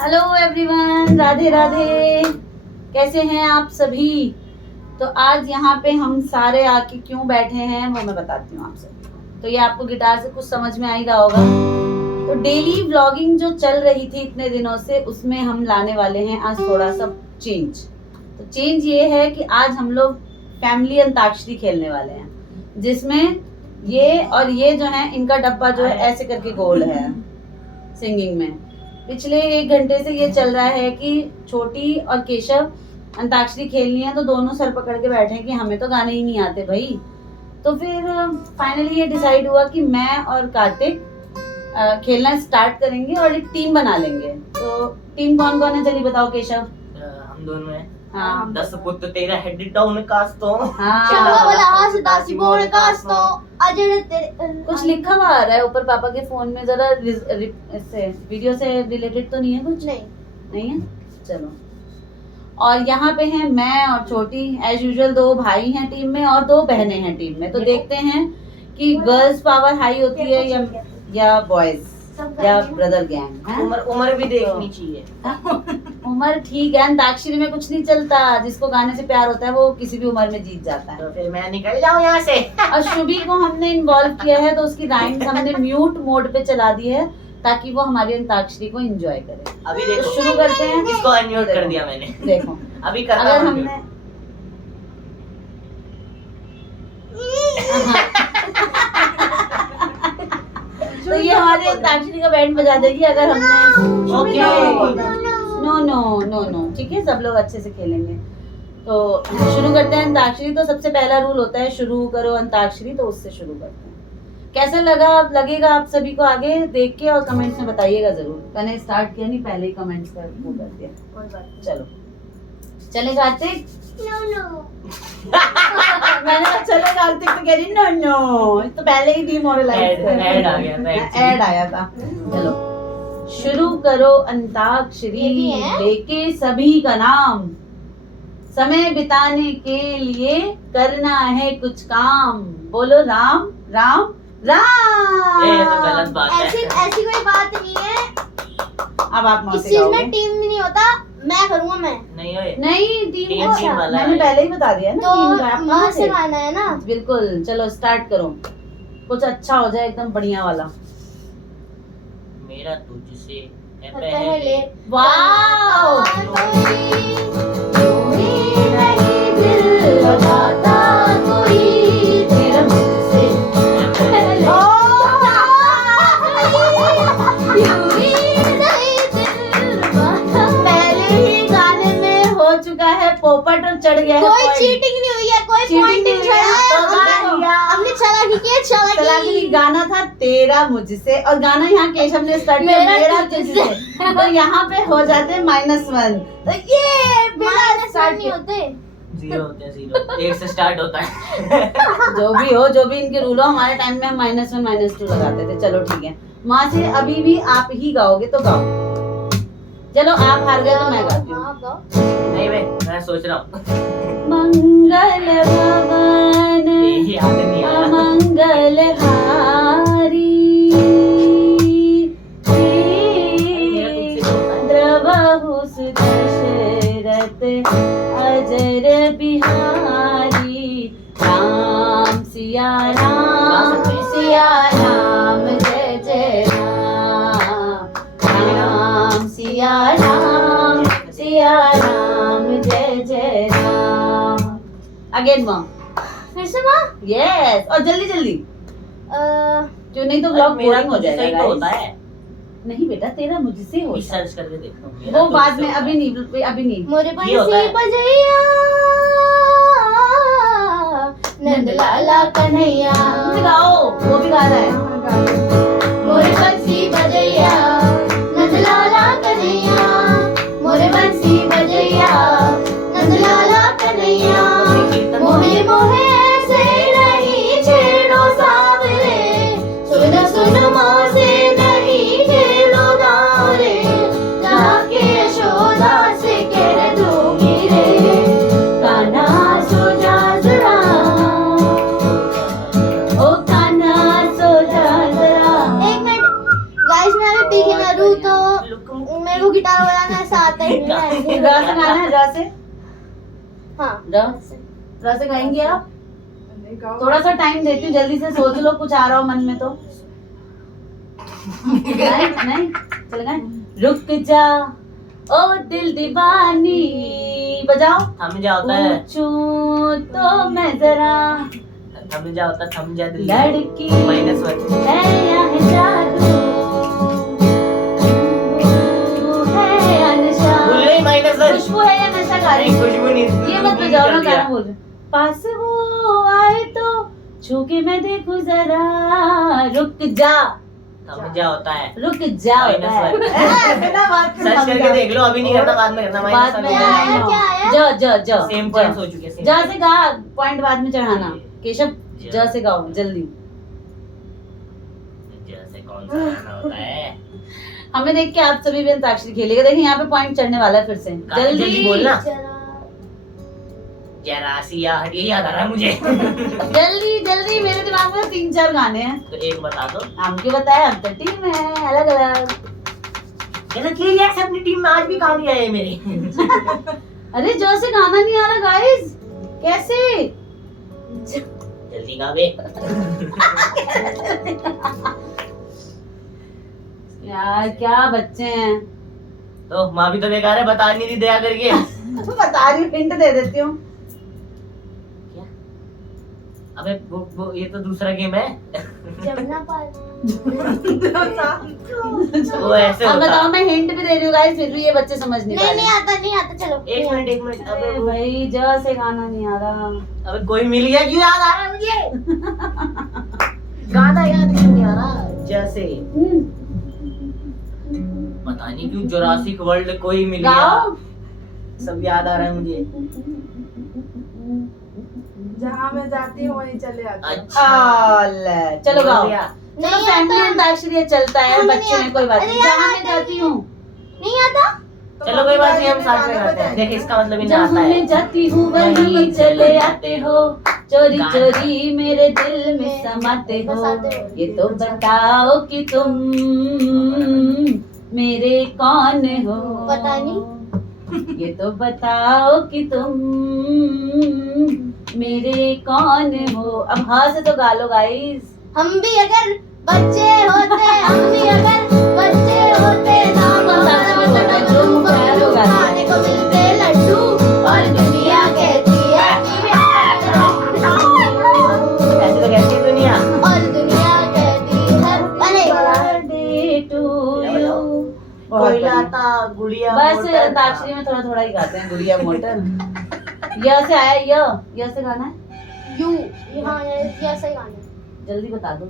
Hello everyone, Radhe Radhe. कैसे हैं आप सभी? तो आज यहाँ पे हम सारे आके क्यों बैठे हैं वो मैं बताती हूँ आपसे। तो ये आपको गिटार से कुछ समझ में आ ही रहा होगा। तो डेली व्लॉगिंग जो चल रही थी इतने दिनों से, उसमें हम लाने वाले हैं आज थोड़ा सा चेंज। तो चेंज ये है कि आज हम लोग फैमिली अंताक्षरी खेलने वाले हैं, जिसमें ये और ये जो है इनका डब्बा जो है ऐसे करके गोल है सिंगिंग में। पिछले 1 घंटे से ये चल रहा है कि छोटी और केशव अंताक्षरी खेलनी है, तो दोनों सर पकड़ के बैठे हैं कि हमें तो गाने ही नहीं आते भाई। तो फिर फाइनली ये डिसाइड हुआ कि मैं और कार्तिक खेलना स्टार्ट करेंगे और एक टीम बना लेंगे। तो टीम कौन कौन है चलिए बताओ केशव। हम दोनों हैं। हाँ 10 पुत्र तेरा हेड डाउन कास्तो। कुछ लिखा हुआ आ रहा है ऊपर पापा के फोन में, जरा इससे वीडियो से रिलेटेड तो नहीं है कुछ? नहीं है। चलो, और यहाँ पे हैं मैं और छोटी, एज यूजुअल 2 भाई हैं टीम में और 2 बहनें हैं टीम में। तो देखते हैं कि गर्ल्स पावर हाई होती है या बॉयज या ब्रदर गैंग। उम्र भी देखनी चाहिए। उम्र ठीक है, अंताक्षरी में कुछ नहीं चलता। जिसको गाने से प्यार होता है वो किसी भी उम्र में जीत जाता है। तो फिर मैं निकल जाऊं यहाँ से। और शुभी को हमने इन्वॉल्व किया है, तो उसकी राइम्स हमने म्यूट मोड पे चला दी है ताकि वो हमारी अंताक्षरी को एंजॉय करे। अभी देखो, तो शुरू करते हैं। इसको अनम्यूट कर दिया मैंने। देखो अभी करता अगर हूं हमने तो ये हमारी अंताक्षरी का बैंड बजा देगी अगर हमने। Okay, no no no no, ठीक है, सब लोग अच्छे से खेलेंगे। तो शुरू करते हैं अंताक्षरी। तो सबसे पहला रूल होता है शुरू करो अंताक्षरी, तो उससे शुरू करते हैं। कैसा लगेगा आप सभी को आगे देख के, और कमेंट्स में बताइएगा जरूर। मैंने स्टार्ट किया नहीं, पहले ही कमेंट्स कर वो कर दिया। चलो चले कार्तिक। मैंने कहा चलो कार्तिक, तो कह रही नो नो, तो पहले ही डिमोरलाइज ऐड आ गया था। ऐड आया था। चलो शुरू करो अंताक्षरी, लेके सभी का नाम, समय बिताने के लिए करना है कुछ काम। बोलो राम राम राम। ये तो गलत बात है। ऐसी कोई बात नहीं है। अब आप इस चीज में टीम नहीं होता, मैं करूँगा। मैं नहीं टीम टीम वाला मैंने है। पहले ही बता दिया ना। टीम का तो वहाँ से गाना है ना। बिल्कुल। चलो स्टार्ट करो, कुछ अच्छा हो जाए एकदम बढ़िया वाला। मेरा तुझसे है पहले वाओ, पोपट और चढ़ गया है। कोई चीटिंग नहीं हुई है, कोई पॉइंट नहीं चढ़ा है। हमने चालाकी की, चालाकी। गाना था तेरा मुझसे, और गाना यहाँ केशव ने स्टार्ट किया मेरा तुझसे। तो यहाँ पे हो जाते -1। तो ये बिना स्टार्ट नहीं होते, 0 होते हैं। 0 1 से स्टार्ट होता है। जो भी इनके रूल हो, हमारे टाइम में हम -1 -2 लगाते थे। चलो ठीक है, माँ से अभी भी आप ही गाओगे तो गाओ। चलो आप हार गए तो मैं गाती हूँ। नहीं मैं सोच रहा हूँ। मंगल भवन याद नहीं आ रहा। मंगल हारी, द्रवहु दशरथ अजर बिहारी, राम सिया राम सिया राम, जय जय राम, राम सिया राम सिया राम, जय जय राम। अगेन माँ, फिर से माँ। यस, और जल्दी जल्दी, क्यों नहीं तो ब्लॉग बोरिंग हो जाएगा। सही तो होता है। नहीं बेटा, तेरा मुझसे हो। सर्च करके देखता हूँ। वो बाद में, अभी नहीं। मोरे ये होता है। बंसी बजैया नंदलाला कन्हैया, गाओ, वो भी गा रहा है। मोरे बंसी बजैया नंदलाला कन्हैया, मोरे बंसी बजैया नंदलाला कन्हैया, मोहे मोहे ऐसे नहीं छेड़ो सावरे, सुन सुन मोसे नहीं खेलो दावरे, जाके यशोदा से कह दूंगी रे, कान्हा सो जा जरा, ओ कान्हा सो जा जरा। 1 मिनट गाइस, मैं मैं रू तो मेरे को गिटार बजाना ऐसा आता ही नहीं है। र से गाना है, र से हाँ र से गाएंगे आप? थोड़ा सा टाइम देती हूँ, जल्दी से सोच लो, कुछ आ रहा हो मन में तो। नहीं चल गए। रुक जा ओ दिल दीवानी, बजाओ। थम जा होता है, पूछूं तो मैं जरा, थम जा होता है, थम जा दिल लड़की -1 है या है जादू, है या नशा, भूल गई -1 खुशबू है या नशा गा रही? खुशबू नहीं, ये मत बजाओ ना, गाना बोल रही। पास वो आए तो छू के मैं देखूं जरा, रुक जा, थम जा होता है, रुक जा होता है। बिना बात के सर्च थम करके जा। देख लो, अभी नहीं करना, बाद में करना। बाद में क्या आया, क्या आया? ज ज ज सेम पॉइंट्स हो चुके हैं। ज से गा, पॉइंट बाद में चढ़ाना। केशव ज से गाओ जल्दी। जैसे कौन सा गाना होता है? हमें देख के आप सभी भी अंताक्षरी खेलेगा। देखिए यहाँ पे पॉइंट चढ़ने वाला है फिर से। जल्दी बोलना। जरा जरा सी याद, ये याद आ रहा है मुझे। जल्दी जल्दी, मेरे दिमाग में 3-4 गाने हैं। तो एक बता दो। हम क्यों बताए, हम तो टीम है अलग अलग। चलो ठीक है, अपनी टीम में आज भी कहानी है मेरी। अरे जो से गाना नहीं आ रहा गाइस, कैसे? जल्दी गा बे। यार क्या बच्चे हैं। तो माँ भी तो बेकार है, बता नहीं रही दया करके। बता रही हूँ, हिंट दे देती हूँ। क्या? अबे वो ये तो दूसरा गेम है। जमुना पार। वो ऐसे अब होता। बताओ, मैं हिंट भी दे रही हूँ गाइस, फिर भी ये बच्चे समझ नहीं पा नहीं रहे। नहीं आता चलो। एक मिनट। अबे भाई ज से गाना नहीं आ रहा। अबे कोई मिल गया, क्यों याद आ रहा है मुझे? गाना याद क्यों नहीं आ रहा? जैसे पता नहीं क्यों जुरासिक वर्ल्ड कोई मिल गया, गाओ। सब याद आ रहा है मुझे। जहाँ मैं जाती हूँ वहीं चले आते हैं। अच्छा चलो गाओ। बोल दिया। चलो नहीं फैमिली आता। अंताक्षरी चलता है, हमें बच्चे नहीं में कोई बात आता। नहीं। अरे जहाँ यार, मैं जाती हूँ, नहीं आता। तो चलो कोई बात नहीं, हम मम्मी साथ में गाना गाते हैं। बजाएंगे। देख इसका मतलब इन्हें जहाँ आता है। मैं जाती हूँ वहीं चले आते हो, चोरी चोरी मेरे दिल में समाते हो। ये तो बताओ कि तुम मेरे कौन हो। पता नहीं। ये तो बताओ कि तुम मेरे कौन हो। अब हाँ से तो गा लो गाइस। हम भी अगर बच्चे होते, हम भी अगर बच्चे होते, नाम हमारा वतन तुम खाने को मिलते लड्डू, और दुनिया कहती है कि ऐसे तो कहती है दुनिया। और दुनिया कहती है अरे बर्थडे टू यू। कोई लाता गुड़िया बस मोटर। अंताक्षरी में थोड़ा थोड़ा ही गाते हैं। गुड़िया मोटर। य से आया, य से गाना है। यू यहाँ ये सही गाना। जल्दी बता दो।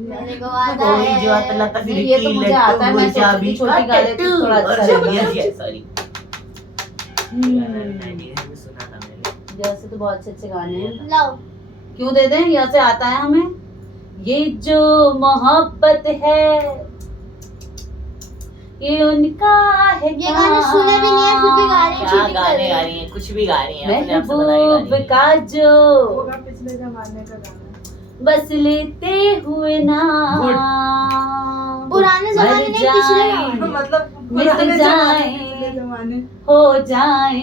मेरे को आता कोई जो आता है। लाता नहीं, ये तो मुझे आता है, मैं सोचती थी छोटी गा लेती तो थोड़ा अच्छा लगेगा। सॉरी। सुना था मैंने। य से तो बहुत अच्छे अच्छे गाने हैं। लाओ क्यों दे दें, य से आता है हमें। ये जो मोहब्बत है ये उनका है। ये गाने सुने भी नहीं है, फिर भी गा रहे हैं, क्या cheating कर गाने रहे गा हैं। रही हैं, कुछ भी गा रही हैं, अपने आप से बनाई गा महबूब रही हैं। का जो होगा पिछले जमाने का गाना। बस लेते हुए नाम पुराने जमाने मर नहीं, पिछले जाएं, जमाने। मतलब मिट पुराने जमाने, जाएं। पिछले जमाने। हो जाए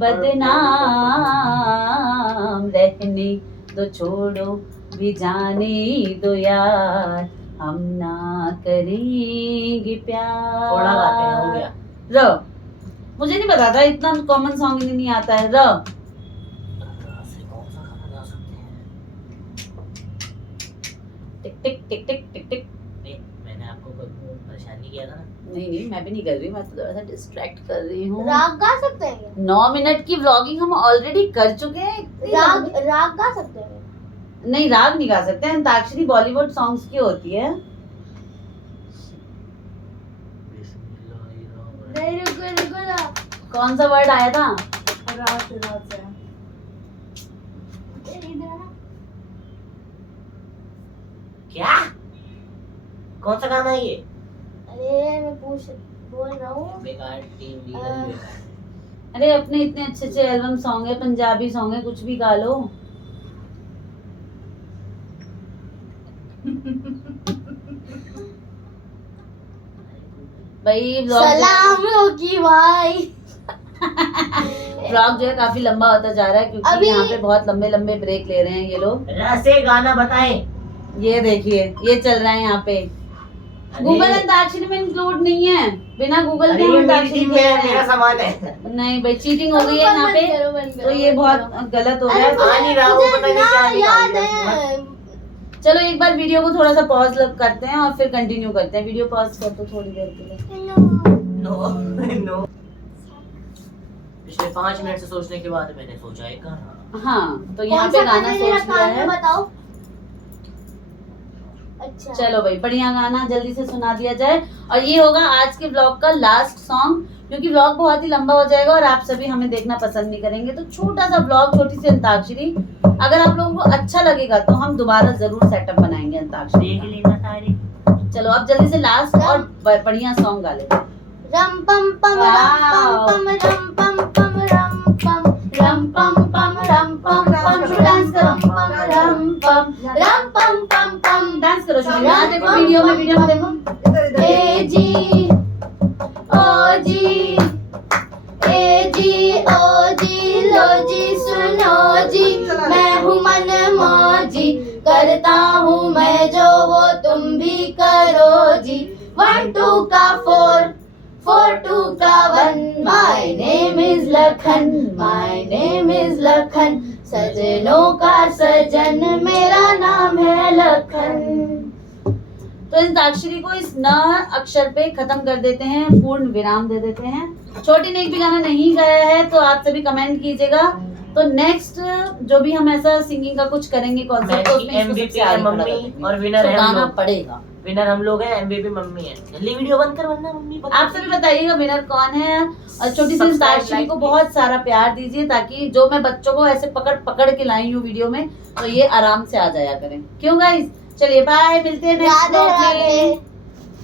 बदनाम, रहने दो छोड़ो भी जाने दो यार, हम ना करेंगे प्यार। थोड़ा गाते हैं, हो गया। र मुझे नहीं पता था, इतना कॉमन सॉन्ग नहीं आता है। र से कौन सा गाना गा सकते हैं? टिक टिक टिक टिक टिक टिक। नहीं, मैंने आपको कोई परेशान नहीं किया था ना। नहीं मैं भी नहीं कर रही, मैं तो थोड़ा सा डिस्ट्रैक्ट कर रही हूँ। राग गा सकते हैं क्या? 9 मिनट की व्लॉगिंग हम ऑलरेडी कर चुके हैं। इतनी राग लंबी- राग गा सकते हैं। नहीं राग नहीं गा सकते। अंताक्षरी बॉलीवुड सॉन्ग्स की होती है। नहीं रुको ना। कौन सा वर्ड आया था? रात से क्या? कौन सा गाना है ये? अरे मैं बोल रहा हूँ। बेकार टीम लीडर ही बेकार। अरे अपने इतने अच्छे अच्छे एल्बम सॉन्ग है, पंजाबी सॉन्ग है, कुछ भी गा लो। भाई सलाम रोकी भाई। व्लॉग जो है काफी लंबा होता जा रहा है क्योंकि अभी- यहाँ पे बहुत लंबे लंबे ब्रेक ले रहे हैं ये लोग। रसे गाना बताएं। ये देखिए ये चल रहा है यहाँ पे। गूगल अंताक्षरी में इंक्लूड नहीं है, बिना गूगल के अरे हम ये मेरी अंताक्षरी टीम खेल में रहे मेरा हैं। सामान है। नहीं भाई चीटिंग हो गई है यहाँ पे, तो ये बहुत गलत हो गया है। आ नहीं रहा, वो पता नहीं क्या याद निकाल दिया है। चलो एक बार वीडियो को थोड़ा सा पॉज करते हैं और फिर कंटिन्यू करते हैं। वीडियो पॉज कर दो थोड़ी देर के लिए। नो नो, पिछले 5 मिनट से सोचने के बाद मैंने सोचा एक गाना। हाँ तो यहाँ पे गाना सोच लिया है। बताओ। अच्छा चलो भाई बढ़िया गाना जल्दी से सुना दिया जाए और ये होगा आज के व्लॉग का लास्ट सॉन्ग, क्योंकि व्लॉग बहुत ही लंबा हो जाएगा और आप सभी हमें देखना पसंद नहीं करेंगे। तो छोटा सा व्लॉग, छोटी सी अंताक्षरी, अगर आप लोगों को अच्छा लगेगा तो हम दोबारा जरूर सेटअप बनाएंगे अंताक्षरी देख लेना सारे। का। चलो अब जल्दी से लास्ट और बढ़िया सॉन्ग गा लेते हैं। रम पम पम रम पम पम रम पम रम पम रम पम डांस करो रम पम पम डांस करो शुरू। यहाँ देखो वीडियो में देखो। इधर इधर ए जी ओ जी ए जी ओ जी लो जी सुनो जी, मैं हूँ मन मौजी, करता हूँ मैं जो वो तुम भी करो जी। 1 2 का 4 4 2 का 1, my name is Lakhan, my name is Lakhan, सजनों का सजन मेरा नाम है लखन। तो इस अंताक्षरी को इस न अक्षर पे खत्म कर देते हैं, पूर्ण विराम दे देते हैं। छोटी ने एक भी गाना नहीं गाया है तो आप सभी कमेंट कीजिएगा। तो नेक्स्ट जो भी हम ऐसा सिंगिंग का कुछ करेंगे कॉन्सेप्ट, तो उसमें इसको MVP सबसे आगे खड़ा मम्मी करेंगे। और विनर तो है हम गाना लोग। पड़ेगा। विनर हम लोग हैं, MVP मम्मी है। जल्दी वीडियो बंद कर वरना मम्मी बता आप सभी बताइएगा विनर कौन है और छोटी सी Subscribe, अंताक्षरी को like, बहुत सारा प्यार दीजिए ताकि जो मैं बच्चों को ऐसे पकड़ पकड़ के लाई हूँ वीडियो में तो ये आराम से आ जाया करें। क्यों गाइस? चलिए बाय, मिलते हैं नेक्स्ट राधे व्लॉग में। राधे।